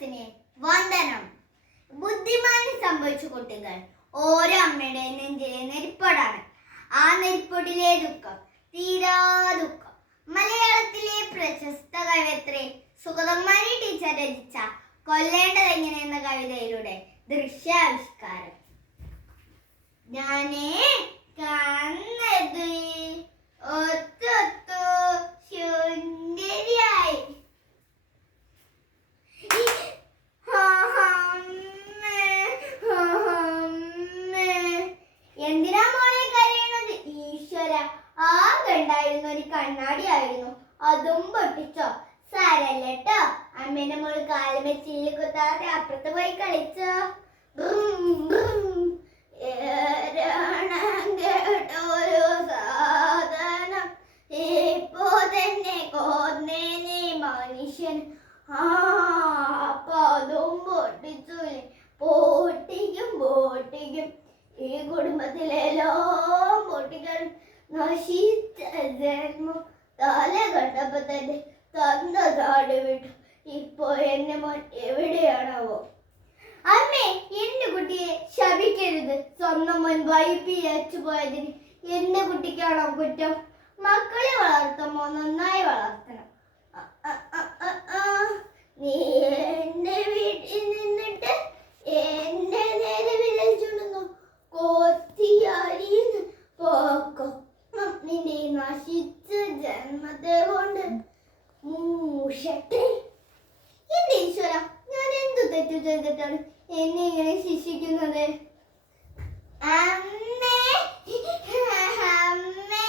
മനസ്സിനെ വന്ദനം. ബുദ്ധിമാനി സംഭവിച്ച കുട്ടികൾ ഓരോ അമ്മയുടെ നെഞ്ചിലെ നെരിപ്പൊടാണ്. ആ നെരിപ്പൊടിലെ ദുഃഖം തീരാ ദുഃഖം. മലയാളത്തിലെ പ്രശസ്ത കവയത്രി സുഗതകുമാരി ടീച്ചർ രചിച്ച കൊല്ലേണ്ടതെങ്ങനെ എന്ന കവിതയിലൂടെ ദൃശ്യാവിഷ്കാരം. ഞാനേ കന്നത് ഒരു കണ്ണാടിയായിരുന്നു അതും പൊട്ടിച്ചോ. സാരല്ലേട്ടോ അമ്മേന്റെ മോൾ കാലം വെച്ചില്ല കുത്താതെ അപ്പുറത്ത് പോയി കളിച്ചോ. ബ്രും, ജന്മം തല കണ്ടപ്പോ തന്നെ തന്ന താട് വിട്ടു. ഇപ്പൊ എന്നെ മോൻ എവിടെയാണാവോ? അമ്മേ എന്റെ കുട്ടിയെ ശപിക്കരുത്. സ്വന്തം മോൻ വൈപ്പിയച്ചു പോയതിന് എന്റെ കുട്ടിക്കാണോ കുറ്റം? മക്കളെ വളർത്തുമ്പോ നന്നായി തെറ്റു ചെയ്തിട്ടാണ് എന്നെ ഇങ്ങനെ ശിക്ഷിക്കുന്നത്. അമ്മേ അമ്മേ.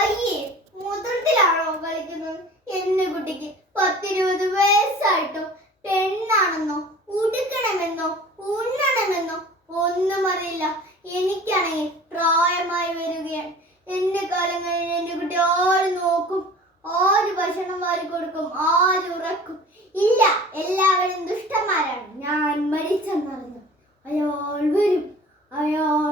അയ്യേ മൂത്രത്തിലാണോ കളിക്കുന്നത്? എന്റെ കുട്ടിക്ക് പത്തിരുപത് വയസ്സായിട്ടോ. പെണ്ണാണെന്നോ ഉടുക്കണമെന്നോ ഉണ്ണണമെന്നോ ഒന്നും അറിയില്ല. എനിക്കാണെങ്കിൽ പ്രായമായി വരികയാണ്. എന്റെ കാലം കഴിഞ്ഞ് എന്റെ കുട്ടി ആരും നോക്കും? ആര് ഭക്ഷണം വാരി കൊടുക്കും ആര് ഉറക്കും. ഇല്ല എല്ലാവരും ദുഷ്ടന്മാരാണ്. ഞാൻ മരിച്ചെന്നറിഞ്ഞു. അയാൾ വരും. അയാൾ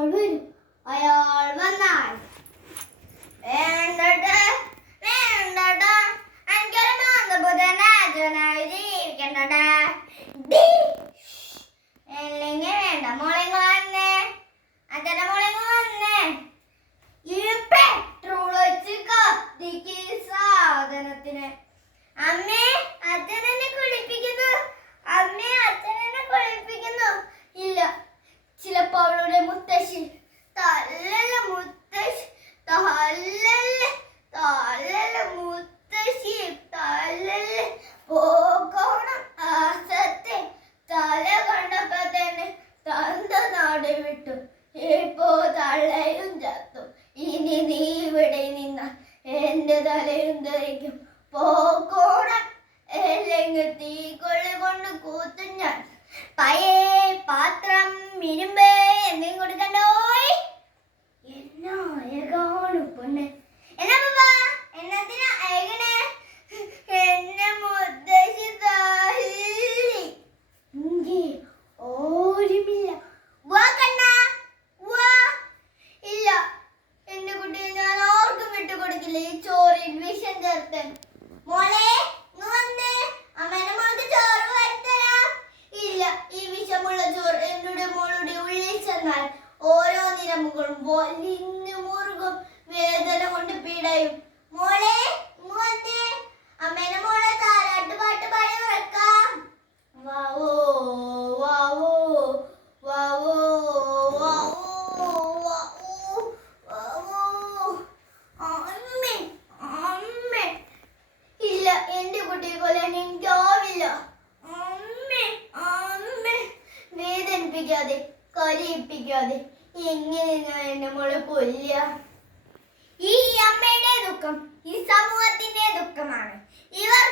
എന്റെ തലയും ധരിക്കും പോകണം അല്ലെങ്കിൽ തീക്കൊള്ളി കൊണ്ട് കൂത്തും ഞാൻ. പയേ വലിഞ്ഞു മുറുകും വേദന കൊണ്ട് പീഡയും. മോളെ മോളെ വാവോ വാവോ ഇല്ല കരയിപ്പിക്കാതെ. എങ്ങനെ ഞാൻ എന്റെ മോളെ കൊല്ലുക? ഈ അമ്മയുടെ ദുഃഖം ഈ സമൂഹത്തിന്റെ ദുഃഖമാണ്. ഇവർക്ക്